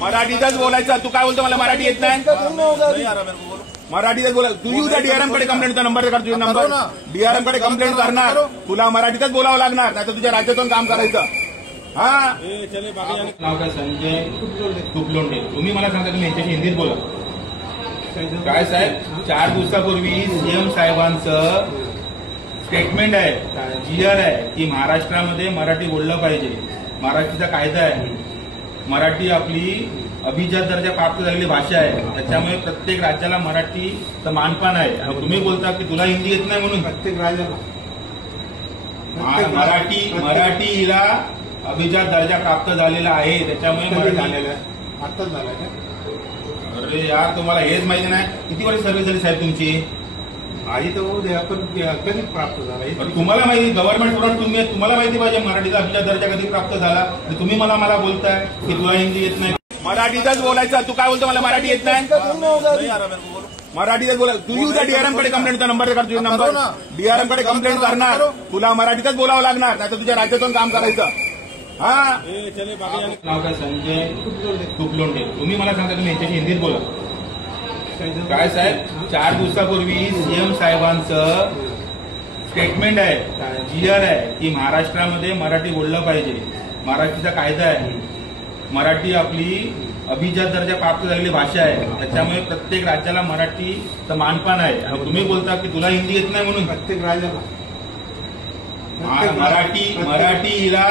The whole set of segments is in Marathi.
मराठीतच बोलायचं. तू काय बोलतो मला मराठी येत नाही? मराठीतच बोला. तुझी उद्या डीआरएम कडे कंप्लेंट नंबर कर. तुझा नंबर डीआरएम कडे कंप्लेंट करणार. तुला मराठीतच बोलावं लागणार, नाही तर तुझ्या राज्यातून काम करायचं. हा नाव काय? संजय तुपलोंडे. तुम्ही मला सांगता तुम्ही यांच्याशी हिंदीत बोला. काय साहेब, 4 दिवसापूर्वी सीएम साहेबांचं स्टेटमेंट आहे, क्लिअर आहे की महाराष्ट्रामध्ये मराठी बोललं पाहिजे. महाराष्ट्राचा कायदा आहे. मराठी आपली अभिजात दर्जा प्राप्त झालेली भाषा आहे. त्याच्यामुळे प्रत्येक राज्याला मराठीचं मानपान आहे. आणि तुम्ही बोलता की तुला हिंदी येत नाही म्हणून. प्रत्येक राज्याला मराठी हिला अभिजात दर्जा प्राप्त झालेला आहे. त्याच्यामुळे मराठी झालेलं आहे. आत्ताच झालाय का? अरे यार, तुम्हाला हेच माहिती नाही. किती वर्ष सर्व्हिस झाली साहेब तुमची? आधी तर होऊ दे, आपण कधी प्राप्त झाला? तुम्हाला माहिती, गव्हर्नमेंट स्टुडंट तुम्ही, तुम्हाला माहिती पाहिजे मराठीचा अभिजात दर्जा कधी प्राप्त झाला. आणि तुम्ही मला बोलताय की तुला हिंदी येत नाही. मराठीतच बोलायचं. तू काय बोलतो मला मराठी येत नाही? मराठीतच बोला. तुझी उद्या डीआरएम कडे कंप्लेंटचा नंबर कर. तुझा नंबर डीआरएम कडे कंप्लेंट करणार. तुला मराठीतच बोलावं लागणार, नाही तर तुझ्या राज्यातून काम करायचं. हा नाव काय? संजय तुपलोंडे. तुम्ही मला सांगता तुम्ही यांच्याशी हिंदीत बोला. काय साहेब, 4 दिवसापूर्वी सीएम साहेबांचं स्टेटमेंट आहे, क्लिअर आहे की महाराष्ट्रामध्ये मराठी बोललं पाहिजे. महाराष्ट्राचा कायदा आहे. मराठी आपली अभिजात दर्जा प्राप्त झालेली भाषा आहे. त्याच्यामुळे प्रत्येक राज्याला मराठीचं मानपान आहे. आणि तुम्ही बोलता की तुला हिंदी येत नाही म्हणून. प्रत्येक राज्याला मराठी हिला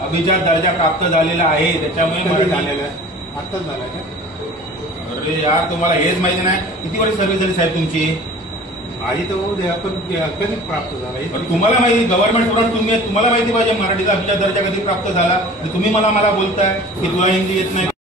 अभिजात दर्जा प्राप्त झालेला आहे. त्याच्यामुळे मराठी झालेलं आहे. आत्ताच झालाय का? अरे यार, तुम्हाला हेच माहिती नाही. किती वर्ष सर्व्हिस झाली साहेब तुमची? आधी तर होऊ दे, आपण कधी प्राप्त झाला? तुम्हाला माहिती, गव्हर्नमेंट स्टुडंट तुम्ही, तुम्हाला माहिती पाहिजे मराठीचा अभिजात दर्जा कधी प्राप्त झाला. आणि तुम्ही मला बोलताय की तुला हिंदी येत नाही.